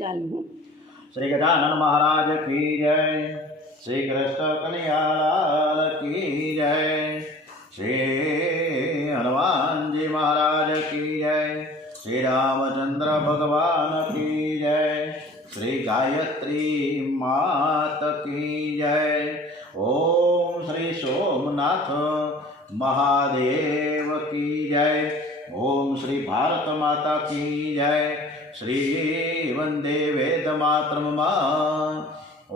ચાલુ. श्री गजानन महाराज की जय। श्री कृष्ण कन्हैयालाल की जय। श्री हनुमान जी महाराज की जय। श्री रामचंद्र भगवान की जय। श्री गायत्री मात की जय। ओम श्री सोमनाथ महादेव की जय। ओम श्री भारत माता की जय। श्री वंदे वेद मातरम।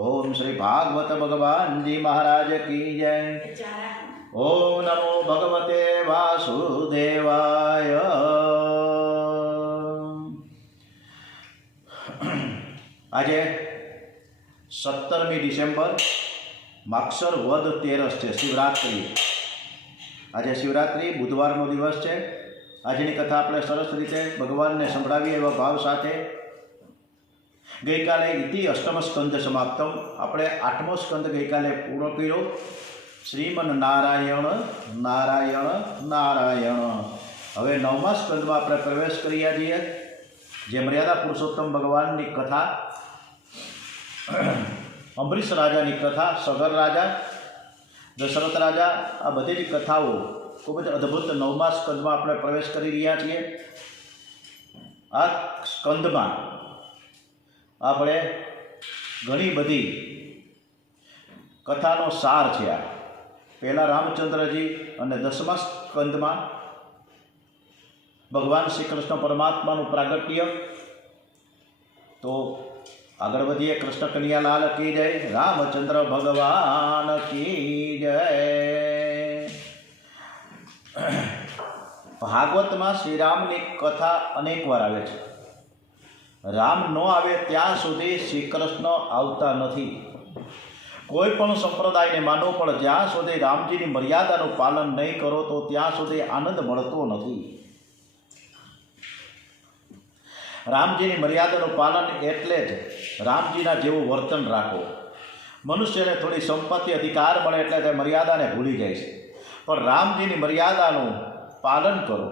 ओम श्री भागवत भगवान जी महाराज की जय। ओम नमो भगवते वासुदेवाय। આજે 17મી ડિસેમ્બર માક્ષર વદ 13 છે, શિવરાત્રિ। આજે શિવરાત્રિ બુધવારનો દિવસ છે। આજની કથા આપણે સરસ રીતે ભગવાનને સંભળાવીએ એવા ભાવ સાથે। ગઈકાલે ઇતિ અષ્ટમ સ્કંદ સમાપ્તમ, આપણે 8મો સ્કંદ ગઈકાલે પૂરો કર્યો। શ્રીમન નારાયણ નારાયણ નારાયણ। હવે 9મા સ્કંદમાં આપણે પ્રવેશ કર્યા છીએ, જે મર્યાદા પુરુષોત્તમ ભગવાનની કથા, અંબરીશ રાજાની કથા, સગર રાજા, દશરથ રાજા, આ બધી જ કથાઓ ખૂબ જ અદ્ભુત 9મા સ્કંદમાં આપણે પ્રવેશ કરી રહ્યા છીએ। આ સ્કંદમાં આપણે ઘણી બધી કથાનો સાર છે। આ પહેલાં રામચંદ્રજી અને 10મા સ્કંદમાં ભગવાન શ્રી કૃષ્ણ પરમાત્માનું પ્રાગટ્ય। તો આગળ વધીએ। કૃષ્ણ કન્હૈયાલાલ કી જય। રામચંદ્ર ભગવાન કી જય। ભાગવતમાં શ્રીરામની કથા અનેક વાર આવે છે। રામ ન આવે ત્યાં સુધી શ્રી કૃષ્ણ આવતા નથી। કોઈ પણ સંપ્રદાયને માનો, પણ જ્યાં સુધી રામજીની મર્યાદાનું પાલન નહીં કરો તો ત્યાં સુધી આનંદ મળતો નથી। રામજીની મર્યાદાનું પાલન એટલે જ રામજીના જેવું વર્તન રાખો। મનુષ્યને થોડી સંપત્તિ અધિકાર મળે એટલે તે મર્યાદાને ભૂલી જાય છે, પણ રામજીની મર્યાદાનું પાલન કરો,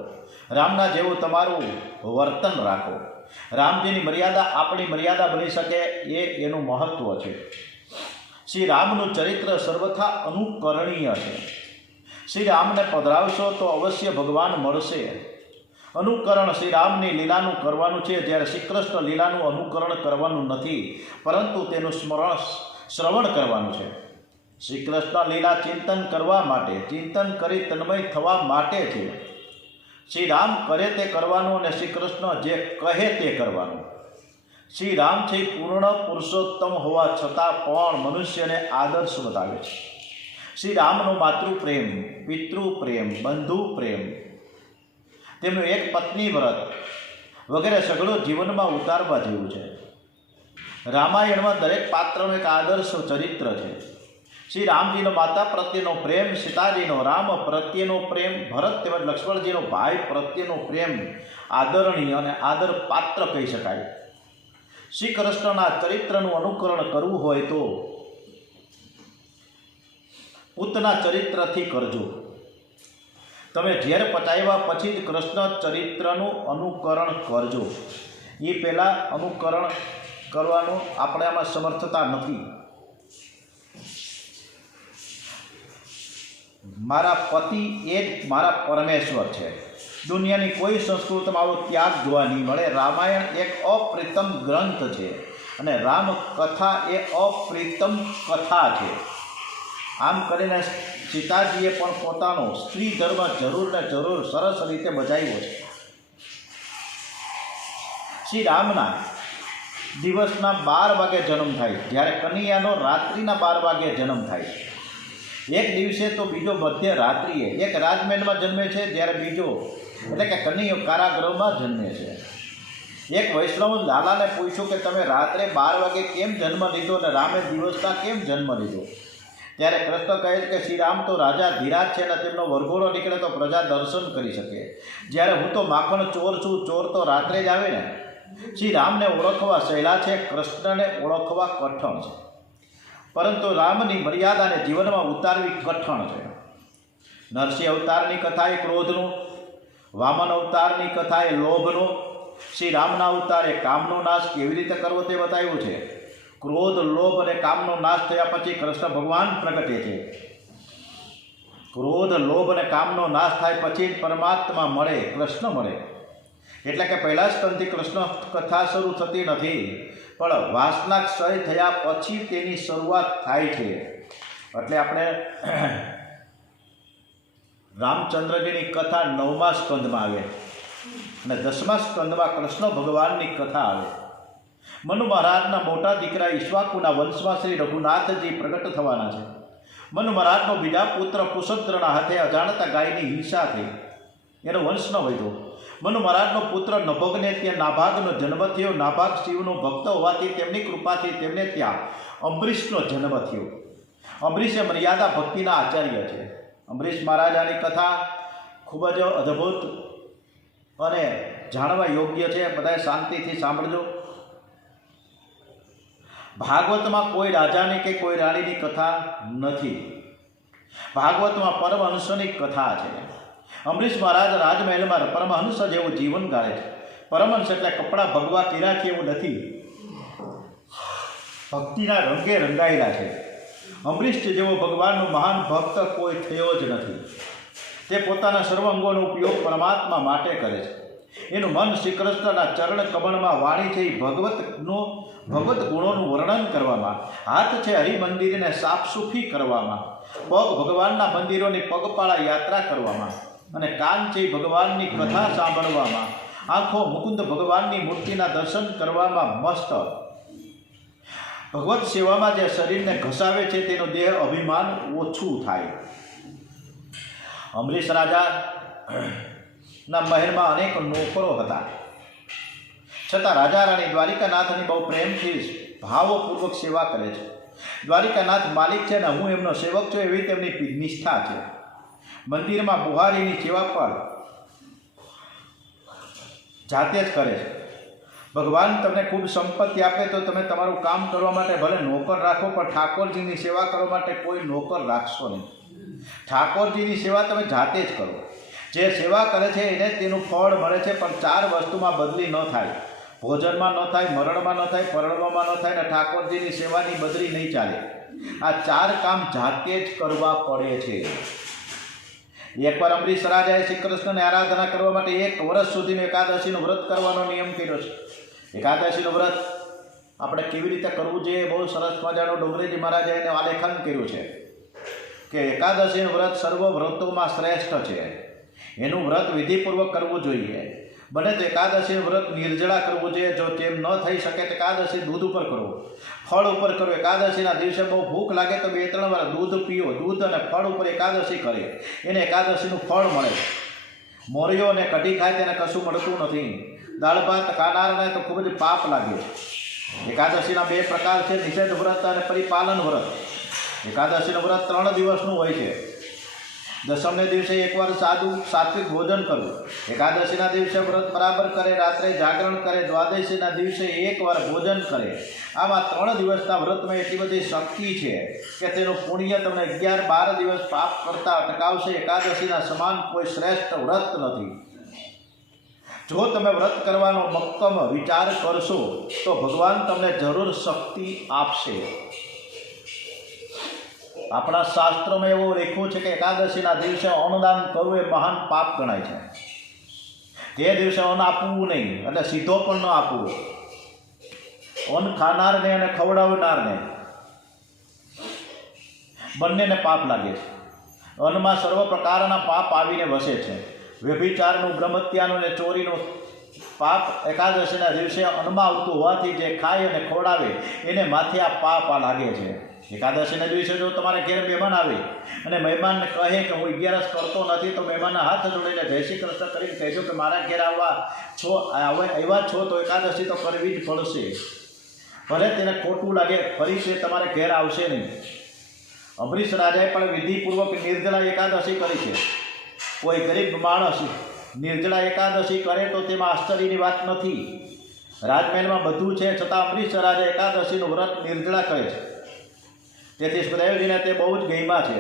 રામના જેવું તમારું વર્તન રાખો। રામજીની મર્યાદા આપણી મર્યાદા બની શકે એ એનું મહત્ત્વ છે। શ્રી રામનું ચરિત્ર સર્વથા અનુકરણીય છે। શ્રી રામને પધરાવશો તો અવશ્ય ભગવાન મળશે। અનુકરણ શ્રી રામની લીલાનું કરવાનું છે, જ્યારે શ્રી કૃષ્ણ લીલાનું અનુકરણ કરવાનું નથી, પરંતુ તેનું શ્રવણ કરવાનું છે। શ્રી કૃષ્ણ લીલા ચિંતન કરવા માટે, ચિંતન કરી તન્મય થવા માટે છે। શ્રી રામ કરે તે કરવાનું અને શ્રી કૃષ્ણ જે કહે તે કરવાનું। શ્રી રામ છે પૂર્ણ પુરુષોત્તમ હોવા છતાં પણ મનુષ્યને આદર્શ બતાવે છે। શ્રી રામનો માતૃપ્રેમ, પિતૃપ્રેમ, બંધુ પ્રેમ, તેમનું એક પત્ની વ્રત વગેરે સઘળું જીવનમાં ઉતારવા જેવું છે। રામાયણમાં દરેક પાત્રનું એક આદર્શ ચરિત્ર છે। શ્રી રામજીનો માતા પ્રત્યેનો પ્રેમ, સીતાજીનો રામ પ્રત્યેનો પ્રેમ, ભરત તેમજ લક્ષ્મણજીનો ભાઈ પ્રત્યેનો પ્રેમ આદરણીય અને આદર પાત્ર કહી શકાય। શ્રી કૃષ્ણના ચરિત્રનું અનુકરણ કરવું હોય તો પૂતના ચરિત્રથી કરજો। તમે ઝેર પચાવ્યા પછી જ કૃષ્ણ ચરિત્રનું અનુકરણ કરજો। એ પહેલાં અનુકરણ કરવાનું આપણે આમાં સમર્થતા નથી। મારા પતિ એ જ મારા પરમેશ્વર છે। દુનિયાની કોઈ સંસ્કૃતિમાં આવો ત્યાગ જોવા નહીં મળે। રામાયણ એક અપ્રિતમ ગ્રંથ છે અને રામ કથા એ અપ્રિતમ કથા છે। આમ કરીને સીતાજીએ પણ પોતાનો સ્ત્રી ધર્મ જરૂર ને જરૂર સરસ રીતે બજાવ્યો છે। શ્રી રામના દિવસના 12 વાગે જન્મ થાય, જ્યારે કનૈયાનો રાત્રિના 12 વાગે જન્મ થાય છે। એક દિવસે તો બીજો મધ્ય રાત્રિએ, એક રાજમહેલમાં જન્મે છે, જ્યારે બીજો એટલે કે કનૈયો કારાગૃહમાં જન્મે છે। એક વૈષ્ણવ લાલાને પૂછ્યું કે તમે રાત્રે 12 વાગે કેમ જન્મ લીધો અને રામે દિવસના કેમ જન્મ લીધો? ત્યારે કૃષ્ણ કહે છે કે શ્રી રામ તો રાજા ધીરાજ છે અને તેમનો વરઘોડો નીકળે તો પ્રજા દર્શન કરી શકે, જ્યારે હું તો માખણ ચોર છું, ચોર તો રાત્રે જ આવે ને। શ્રી રામને ઓળખવા સહેલા છે, કૃષ્ણને ઓળખવા કઠણ છે, પરંતુ રામની મર્યાદાને જીવનમાં ઉતારવી કઠણ છે। નરસિંહ અવતારની કથા એ ક્રોધનો, વામન અવતારની કથા એ લોભનો, શ્રી રામના અવતારે કામનો નાશ કેવી રીતે કરવો તે બતાવ્યું છે. ક્રોધ, લોભ અને કામનો નાશ થયા પછી કૃષ્ણ ભગવાન પ્રગટે છે. ક્રોધ, લોભ અને કામનો નાશ થાય પછી જ પરમાત્મા મળે, કૃષ્ણ મળે. એટલે કે પહેલા સ્કંદથી કૃષ્ણ કથા શરૂ થતી નથી, પણ વાસના ક્ષય થયા પછી તેની શરૂઆત થાય છે. એટલે આપણે રામચંદ્રજીની કથા 9મા સ્કંદમાં આવે અને 10મા સ્કંદમાં કૃષ્ણ ભગવાનની કથા આવે. મનુ મહારાજના મોટા દીકરા ઈક્ષ્વાકુના વંશમાં શ્રી રઘુનાથજી પ્રગટ થવાના છે. મનુ મહારાજનો બીજા પુત્ર કુશદ્રના હાથે અજાણતા ગાયની હિંસા થઈ, એનો વંશ ન વધ્યો. મનુ મહારાજનો પુત્ર નભગને ત્યાં નાભાગનો જન્મ થયો. નાભાગ શિવનો ભક્ત હોવાથી તેમની કૃપાથી તેમને ત્યાં અંબરીશનો જન્મ થયો. અંબરીશ એ મર્યાદા ભક્તિના આચાર્ય છે. અંબરીશ મહારાજાની કથા ખૂબ જ અદ્ભુત અને જાણવા યોગ્ય છે. બધાએ શાંતિથી સાંભળજો. ભાગવતમાં કોઈ રાજાની કે કોઈ રાણીની કથા નથી. ભાગવતમાં પરમહંસની કથા છે. અંબરીશ મહારાજ રાજમહેલમાં પરમહંસ જેવું જીવન ગાળે છે. પરમહંસ એટલે કપડાં ભગવા કિરાકી એવું નથી, ભક્તિના રંગે રંગાયેલા છે. અંબરીશ જેવો ભગવાનનો મહાન ભક્ત કોઈ થયો જ નથી. તે પોતાના સર્વ અંગોનો ઉપયોગ પરમાત્મા માટે કરે છે. એનું મન શ્રી કૃષ્ણના ચરણ કમળમાં, વાણી છે એ ભગવત ગુણોનું વર્ણન કરવામાં, હાથ છે હરિમંદિરને સાફસૂફી કરવામાં, પગ ભગવાનના મંદિરોની પગપાળા યાત્રા કરવામાં અને કાન છે ભગવાનની કથા સાંભળવામાં, આંખો મુકુંદ ભગવાનની મૂર્તિના દર્શન કરવામાં મસ્ત. ભગવત સેવામાં જે શરીરને ઘસાવે છે તેનો દેહ અભિમાન ઓછું થાય. અંબરીશ રાજાના મહેલમાં અનેક નોકરો હતા, છતાં રાજા રાણી દ્વારિકાનાથની બહુ પ્રેમથી ભાવપૂર્વક સેવા કરે છે. દ્વારિકાનાથ માલિક છે ને હું એમનો સેવક છું, એવી તેમની નિષ્ઠા છે. મંદિરમાં બુહારીની સેવા પણ જાતે જ કરે છે. ભગવાન તમને ખૂબ સંપત્તિ આપે તો તમે તમારું કામ કરવા માટે ભલે નોકર રાખો, પણ ઠાકોરજીની સેવા કરવા માટે કોઈ નોકર રાખશો નહીં. ઠાકોરજીની સેવા તમે જાતે જ કરો. જે સેવા કરે છે એને તેનું ફળ મળે છે, પણ 4 વસ્તુમાં બદલી ન થાય. ભોજનમાં ન થાય, મરણમાં ન થાય, પરણવામાં ન થાય, ને ઠાકોરજીની સેવાની બદલી નહીં ચાલે. આ 4 કામ જાતે જ કરવા પડે છે. એકવાર અંબરીશ રાજાએ શ્રી કૃષ્ણની આરાધના કરવા માટે 1 વર્ષ સુધીનું એકાદશીનું વ્રત કરવાનો નિયમ કર્યો છે. એકાદશીનું વ્રત આપણે કેવી રીતે કરવું જોઈએ, બહુ સરસ મજાનું ડોંગરેજી મહારાજે એને આલેખન કર્યું છે કે એકાદશીનું વ્રત સર્વ વ્રતોમાં શ્રેષ્ઠ છે. એનું વ્રત વિધિપૂર્વક કરવું જોઈએ. બને તો એકાદશીનું વ્રત નિર્જળા કરવું જોઈએ. જો તેમ ન થઈ શકે તો એકાદશી દૂધ ઉપર કરો, ફળ ઉપર કરો. એકાદશીના દિવસે બહુ ભૂખ લાગે તો 2-3 વાર દૂધ પીઓ. દૂધ અને ફળ ઉપર એકાદશી કરે, એને એકાદશીનું ફળ મળે. મોરિયો અને કઢી ખાય તેને કશું મળતું નથી. દાળ ભાત ખાનારને તો ખૂબ જ પાપ લાગે. એકાદશીના 2 પ્રકાર છે, નિષેધ વ્રત અને પરિપાલન વ્રત. એકાદશીનું વ્રત 3 દિવસનું હોય છે. દસમને દિવસે એકવાર સાત્વિક ભોજન કરવું. એકાદશીના દિવસે વ્રત બરાબર કરે, રાત્રે જાગરણ કરે. દ્વાદશીના દિવસે એકવાર ભોજન કરે. આમાં 3 દિવસના વ્રતમાં એટલી બધી શક્તિ છે કે તેનું પુણ્ય તમને 11-12 દિવસ પાપ કરતા અટકાવશે. એકાદશીના સમાન કોઈ શ્રેષ્ઠ વ્રત નથી. જો તમે વ્રત કરવાનો મક્કમ વિચાર કરશો તો ભગવાન તમને જરૂર શક્તિ આપશે. આપણા શાસ્ત્રોમાં એવું લખ્યું છે કે એકાદશીના દિવસે અન્નદાન કરવું એ મહાન પાપ ગણાય છે. તે દિવસે અન્ન આપવું નહીં, એટલે સીધો પણ ન આપવું. અન્ન ખાનારને અને ખવડાવનારને બંનેને પાપ લાગે છે. અન્નમાં સર્વ પ્રકારના પાપ આવીને વસે છે. વ્યભિચારનું, બ્રહ્મત્યાનું અને ચોરીનું પાપ એકાદશીના દિવસે અન્નમાં આવતું હોવાથી જે ખાય અને ખવડાવે એને માથે આ પાપ લાગે છે. એકાદશીના દિવસે જો તમારે ઘેર મહેમાન આવે અને મહેમાનને કહે કે હું 11 કરતો નથી, તો મહેમાનના હાથ જોડીને જય શ્રી કૃષ્ણ કરીને કહેજો કે મારા ઘેર આવ્યા છો તો એકાદશી તો કરવી જ પડશે. ભલે તેને ખોટું લાગે, ફરી તે તમારે ઘેર આવશે નહીં. અંબરીશ રાજાએ પણ વિધિપૂર્વક નિર્જળા એકાદશી કરી છે. કોઈ ગરીબ માણસ નિર્જળા એકાદશી કરે તો તેમાં આશ્ચર્યની વાત નથી. રાજમહેલમાં બધું છે, છતાં અંબરીશ રાજા એકાદશીનું વ્રત નિર્જળા કરે છે. તેથી સુખદેવજીને તે બહુ જ ગમ્યા છે.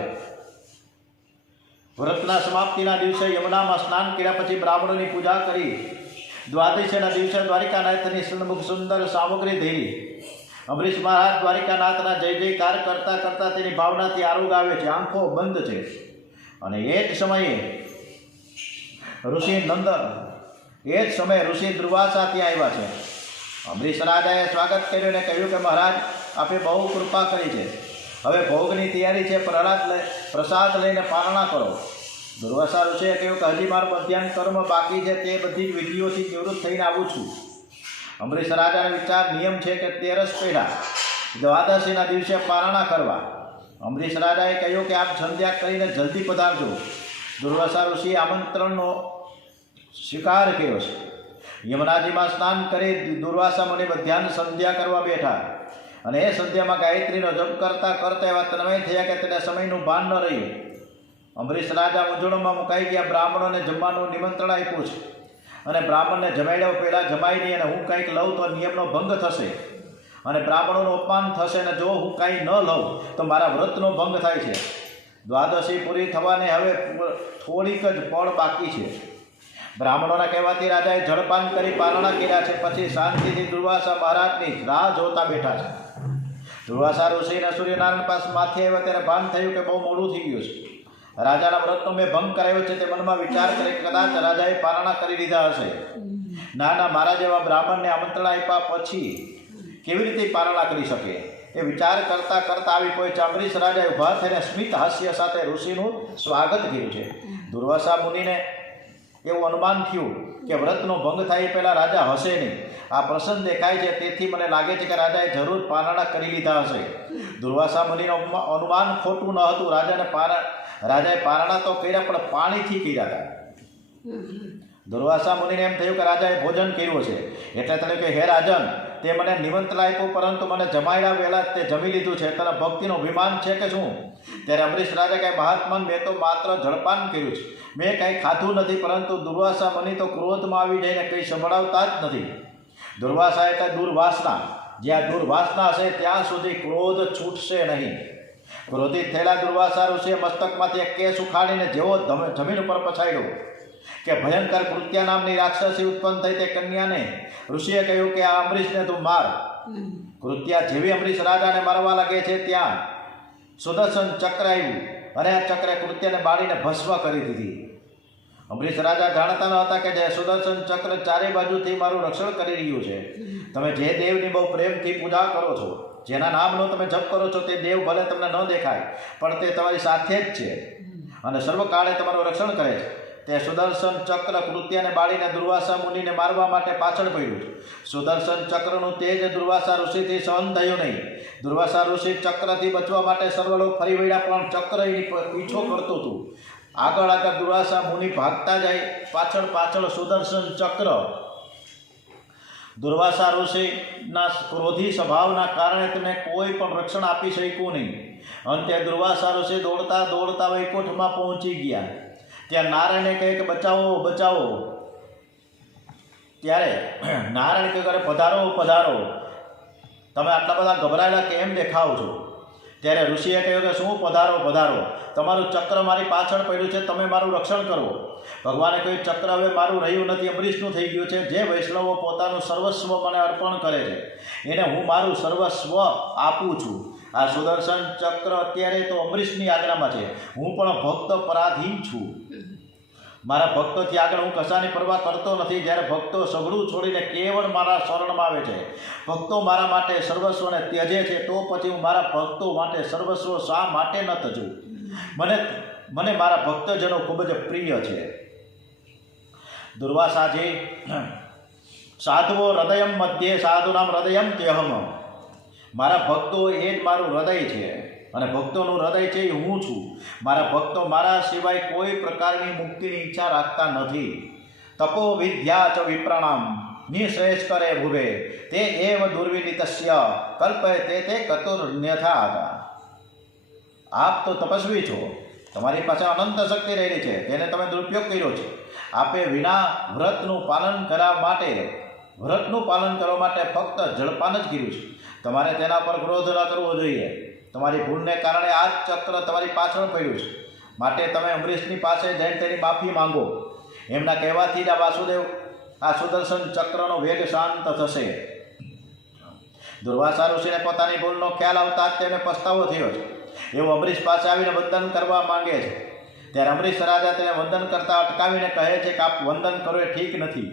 વ્રતના સમાપ્તિના દિવસે યમુનામાં સ્નાન કર્યા પછી બ્રાહ્મણોની પૂજા કરી દ્વાદશીના દિવસે દ્વારિકાનાથની સન્મુખ સુંદર સામગ્રી ધરી અંબરીશ મહારાજ દ્વારિકાનાથના જય જયકાર કરતા કરતા તેની ભાવનાથી આરોગ આવે છે, આંખો બંધ છે. અને એ જ સમયે ઋષિ દુર્વાસા ત્યાં આવ્યા છે. અંબરીશ રાજાએ સ્વાગત કર્યું અને કહ્યું કે મહારાજ, આપે બહુ કૃપા કરી છે. હવે ભોગની તૈયારી છે, પ્રસાદ લઈને પારણા કરો. દુર્વાસા ઋષિએ કહ્યું કે હજી મારું મધ્યાહન કર્મ બાકી છે, તે બધી જ વિધિઓથી નિવૃત્ત થઈને આવું છું. અંબરીશ રાજાનો વિચાર નિયમ છે કે 13 પહેલા દ્વાદશીના દિવસે પારણા કરવા. અંબરીશ રાજાએ કહ્યું કે આપ સંધ્યા કરીને જલ્દી પધારજો. દુર્વાસા ઋષિએ આમંત્રણનો સ્વીકાર કર્યો છે. યમુનાજીમાં સ્નાન કરી દુર્વાસા મુનિ મધ્યાહન સંધ્યા કરવા બેઠા અને એ સંધ્યામાં ગાયત્રીનો જપ કરતા કરતા એવા તન્મય થયા કે તેને સમયનું ભાન ન રહ્યું. અંબરીશ રાજા મૂંઝવણમાં મુકાઈ ગયા. બ્રાહ્મણોને જમવાનું નિમંત્રણ આપ્યું છે અને બ્રાહ્મણને જમાડ્યા પહેલાં જમાઈ નહીં અને હું કંઈક લઉં તો નિયમનો ભંગ થશે અને બ્રાહ્મણોનું અપમાન થશે અને જો હું કાંઈ ન લઉં તો મારા વ્રતનો ભંગ થાય છે. દ્વાદશી પૂરી થવાને હવે થોડીક જ પળ બાકી છે. બ્રાહ્મણોના કહેવાથી રાજાએ જળપાન કરી પારણા કર્યા છે. પછી શાંતિથી દુર્વાસા મહારાજની રાહ જોતા બેઠા છે. દુર્વાસા ઋષિના સૂર્યનારાયણ પાસે માથે આવ્યા ત્યારે ભાન થયું કે બહુ મોડું થઈ ગયું છે. રાજાના વ્રતનો મેં ભંગ કરાવ્યો છે. તે મનમાં વિચાર કરે કે કદાચ રાજાએ પારણા કરી લીધા હશે. ના, મારા જેવા બ્રાહ્મણને આમંત્રણ આપ્યા પછી કેવી રીતે પારણા કરી શકે? એ વિચાર કરતાં કરતાં આવી પહોંચ્યા. અંબરીશ રાજાએ ઊભા થઈને સ્મિત હાસ્ય સાથે ઋષિનું સ્વાગત કર્યું છે. દુર્વાસા મુનિને એવું અનુમાન થયું કે વ્રતનો ભંગ થાય પહેલાં રાજા હશે નહીં. આ પ્રસન્ન દેખાય છે, તેથી મને લાગે છે કે રાજાએ જરૂર પારણા કરી લીધા હશે. દુર્વાસા મુનિનું અનુમાન ખોટું ન હતું. રાજાએ પારણા તો કર્યા પણ પાણીથી કર્યા હતા. દુર્વાસા મુનિને એમ થયું કે રાજાએ ભોજન કર્યું છે, એટલે તેને કહ્યું, હે રાજન, તે મને નિમંત્રણ આપ્યું પરંતુ મને જમાડ્યા વહેલા તે જમી લીધું છે, તને ભક્તિનો અભિમાન છે કે શું? ત્યારે અંબરીશ રાજા કહે, મહાત્મન, મેં તો માત્ર જળપાન કર્યું છે, મેં કંઈ ખાધું નથી. પરંતુ દુર્વાસા મુનિ તો ક્રોધમાં આવી જઈને કંઈ સંભળાવતા જ નથી. દુર્વાસા એટલે દુર્વાસના. જ્યાં દુર્વાસના હશે ત્યાં સુધી ક્રોધ છૂટશે નહીં. ક્રોધિત થયેલા દુર્વાસા ઋષિએ મસ્તકમાંથી એક કેસ ઉખાડીને જેવો જમીન ઉપર પછાડ્યો કે ભયંકર કૃત્યા નામની રાક્ષસી ઉત્પન્ન થઈ. તે કન્યાને ઋષિએ કહ્યું કે આ અંબરીશને તું માર. કૃત્યા જેવી અંબરીશ રાજાને મારવા લાગે છે ત્યાં સુદર્શન ચક્ર આવ્યું અને આ ચક્રે કૃત્યાને બાળીને ભસ્મ કરી દીધી. અંબરીશ રાજા જાણતા ન હતા કે જે સુદર્શન ચક્ર ચારે બાજુથી મારું રક્ષણ કરી રહ્યું છે. તમે જે દેવની બહુ પ્રેમથી પૂજા કરો છો, જેના નામનો તમે જપ કરો છો, તે દેવ ભલે તમને ન દેખાય પણ તે તમારી સાથે જ છે અને સર્વકાળે તમારું રક્ષણ કરે છે. તે સુદર્શન ચક્ર કૃત્યાને બાળીને દુર્વાસા મુનિને મારવા માટે પાછળ પડ્યું છે. સુદર્શન ચક્રનું તેજ દુર્વાસા ઋષિથી સહન થયું નહીં. દુર્વાસા ઋષિ ચક્રથી બચવા માટે સર્વલોક ફરી વળ્યા પણ ચક્ર પીછો કરતું હતું. આગળ દુર્વાસા મુનિ ભાગતા જાય, પાછળ સુદર્શન ચક્ર. દુર્વાસા ઋષિના ક્રોધી સ્વભાવના કારણે તેને કોઈ પણ રક્ષણ આપી શક્યું નહીં. અંતે દુર્વાસા ઋષિ દોડતા વૈકુંઠમાં પહોંચી ગયા. ત્યાં નારાયણે કહે કે બચાવો. ત્યારે નારાયણ કહે, પધારો, તમે આટલા બધા ગભરાયેલા કેમ દેખાવ છો? ત્યારે ઋષિએ કહ્યું કે શું પધારો, તમારું ચક્ર મારી પાછળ પડ્યું છે, તમે મારું રક્ષણ કરો. ભગવાને કહ્યું, ચક્ર હવે મારું રહ્યું નથી, અંબરીશનું થઈ ગયું છે. જે વૈષ્ણવો પોતાનું સર્વસ્વ મને અર્પણ કરે છે એને હું મારું સર્વસ્વ આપું છું. આ સુદર્શન ચક્ર અત્યારે તો અંબરીશની આજ્ઞામાં છે. હું પણ ભક્ત પરાધીન છું. મારા ભક્તોથી આગળ હું કશાની પરવા કરતો નથી. જ્યારે ભક્તો સઘળું છોડીને કેવળ મારા શરણમાં આવે છે, ભક્તો મારા માટે સર્વસ્વને ત્યજે છે, તો પછી હું મારા ભક્તો માટે સર્વસ્વ શા માટે ન તજું? મને મારા ભક્તજનો ખૂબ જ પ્રિય છે. દુર્વાસાજી, સાધુઓ હૃદયમ મધ્યે સાધુનામ હૃદયમ ત્યહમ. મારા ભક્તો એ જ મારું હૃદય છે અને ભક્તોનું હૃદય છે એ હું છું. મારા ભક્તો મારા સિવાય કોઈ પ્રકારની મુક્તિની ઈચ્છા રાખતા નથી. તપો વિદ્યા ચ વિપ્રાણામ નિશ્રેષ કરે ભુવે તે એવ દુર્વિનિતસ્ય કલ્પે તે કતુર્ન્યથા. આપ તો તપસ્વી છો, તમારી પાસે અનંત શક્તિ રહેલી છે, તેને તમે દુરુપયોગ કર્યો છે. આપે વિના વ્રતનું પાલન કરવા માટે ફક્ત જળપાન જ કર્યું છે. તમારે તેના પર ક્રોધ ન કરવો જોઈએ. તમારી ભૂલને કારણે આ જ ચક્ર તમારી પાછળ પડ્યું છે. માટે તમે અંબરીશની પાસે જઈને તેની માફી માંગો. એમના કહેવાથી જ આ વાસુદેવ આ સુદર્શન ચક્રનો વેગ શાંત થશે. દુર્વાસા ઋષિને પોતાની ભૂલનો ખ્યાલ આવતા જ તેને પસ્તાવો થયો છે. એવું અમરીશ પાસે આવીને વંદન કરવા માંગે છે. ત્યારે અમરીશ રાજા તેને વંદન કરતા અટકાવીને કહે છે કે આપ વંદન કરો એ ઠીક નથી.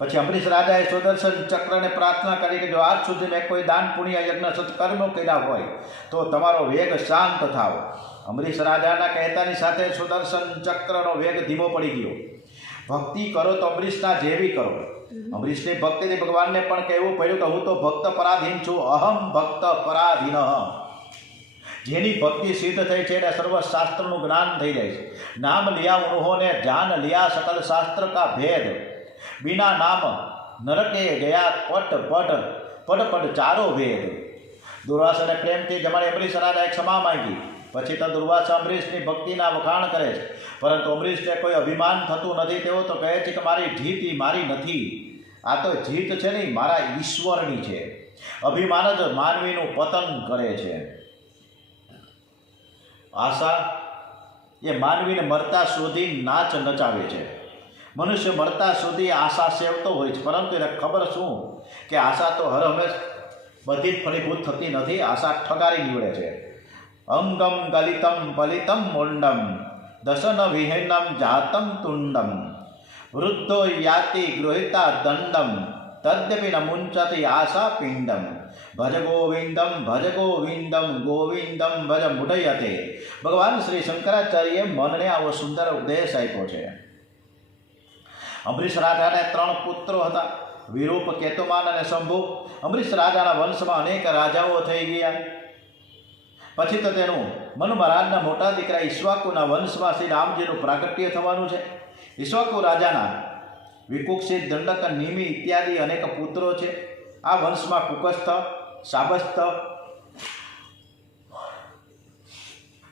પછી અમરીશ રાજાએ સુદર્શન ચક્રને પ્રાર્થના કરી કે જો આજ સુધી મેં કોઈ દાન પુણ્ય યજ્ઞ સત્કર્મો કર્યા હોય તો તમારો વેગ શાંત થાવ. અમરીશ રાજાના કહેતાની સાથે સુદર્શન ચક્રનો વેગ ધીમો પડી ગયો. ભક્તિ કરો તો અમરીશના જેવી કરો. અમરીશની ભક્તિથી ભગવાનને પણ કહેવું પડ્યું કે હું તો ભક્ત પરાધીન છું. અહમ ભક્ત પરાધીન. જેની ભક્તિ સિદ્ધ થઈ છે એને સર્વ શાસ્ત્રનું જ્ઞાન થઈ જાય છે. નામ લિયા ઉન્હોને જાન લિયા સકલ શાસ્ત્ર કા ભેદ. बिना नाम नरके गया पट पट पट पट चारो वेद. દુર્વાસાને પ્રેમથી જમાડી અમરીશ રાજાએ ક્ષમા માંગી. પછી તો દુર્વાસા અમરીશની ભક્તિના વખાણ કરે છે. પરંતુ અમરીશને કોઈ અભિમાન થતું નથી. તેઓ તો કહે છે કે મારી જીત મારી નથી, આ તો જીત છે નહીં, મારા ઈશ્વરની છે. અભિમાન જ માનવીનું પતન કરે છે. આશા એ માનવીને મરતા સુધી નાચ નચાવે છે. મનુષ્ય મરતા સુધી આશા સેવતો હોય છે, પરંતુ એને ખબર શું કે આશા તો હર હંમેશ બધી જ ફળીભૂત થતી નથી. આશા ઠગારી નીવડે છે. અંગમ ગલિતમ પલિતમ મુંડમ દશન વિહેનમ જાતમ તુંડમ વૃદ્ધો યાતિ ગૃહિતા દંડમ તદ્યપિ ન મુંચતી આશા પિંડમ ભજ ગોવિંદમ ગોવિંદમ ભજ મુઢયતે. ભગવાન શ્રી શંકરાચાર્યએ મનને આવો સુંદર ઉપદેશ આપ્યો છે. અમરીશ રાજાને 3 પુત્રો હતા, વિરૂપ, કેતુમાન અને શંભુ. અમરીશ રાજાના વંશમાં અનેક રાજાઓ થઈ ગયા. પછી તો તેનું મનુ મહારાજના મોટા દીકરા ઈક્ષ્વાકુના વંશમાં શ્રી રામજીનું પ્રાગટ્ય થવાનું છે. ઈક્ષ્વાકુ રાજાના વિકુક્ષિત, દંડક, નિમિ ઇત્યાદિ અનેક પુત્રો છે. આ વંશમાં કુકસ્થ, શાબસ્થ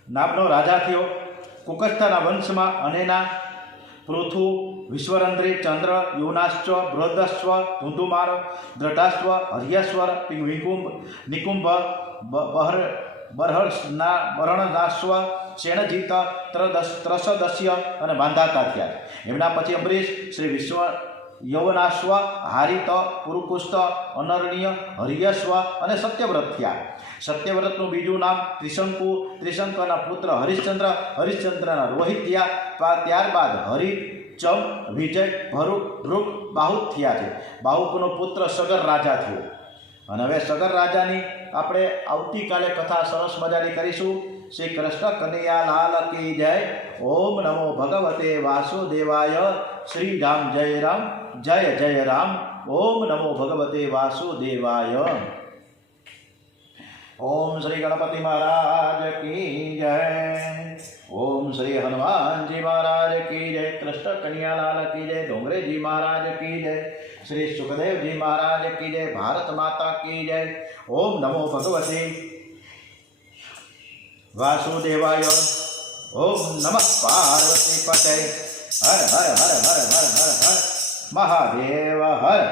નામનો રાજા થયો. કુકસ્થના વંશમાં અનેના, પૃથુ, વિશ્વરંદ્રી, ચંદ્ર, યુનાશ્ચ, બૃહદશ્વ, ધુંધુમાર, દ્રઢાશ્વ, હર્યશ્વર, નિકુંભ, બરહણનાશ્વ, શેણજીત, ત્રસદસ્ય અને માંધાતા થયા. એમના પછી અમરીશ, શ્રી વિશ્વ યવનાશ્વ, હારિત, પુરુકુસ્ત, અનરણ્ય, હર્યશ્વ અને સત્યવ્રત થયા. સત્યવ્રતનું બીજું નામ ત્રિશંકુ. ત્રિશંકના પુત્ર હરિશ્ચંદ્ર, હરિશ્ચંદ્રના રોહિત થયા. ત્યારબાદ હરિત, ચમ, વિજય, ભરુ, ભૃગ, બાહુત થયા છે. બાહુકનો પુત્ર સગર રાજા થયો. અને હવે સગર રાજાની આપણે આવતીકાલે કથા સરસ મજાની કરીશું. શ્રી કૃષ્ણ કનૈયા લાલ કી જય. ઓમ નમો ભગવતે વાસુદેવાય. શ્રી રામ જય રામ, જય જય રામ. ઓમ નમો ભગવતે વાસુદેવાય. ઓમ શ્રી ગણપતિ મહારાજ કી જય. ઓમ શ્રી હનુમાનજી મહારાજ કી જય. કૃષ્ણ કનૈયાલાલ કી જય. ડોંગરેજી મહારાજ કી જય. શ્રી સુખદેવજી મહારાજ કી જય. ભારત માતા કી જય. ઓમ નમો ભગવતે વાસુદેવાય. ઓમ નમઃ પાર્વતી પતય. હર હર હર હર હર હર હર મહાદેવ હર.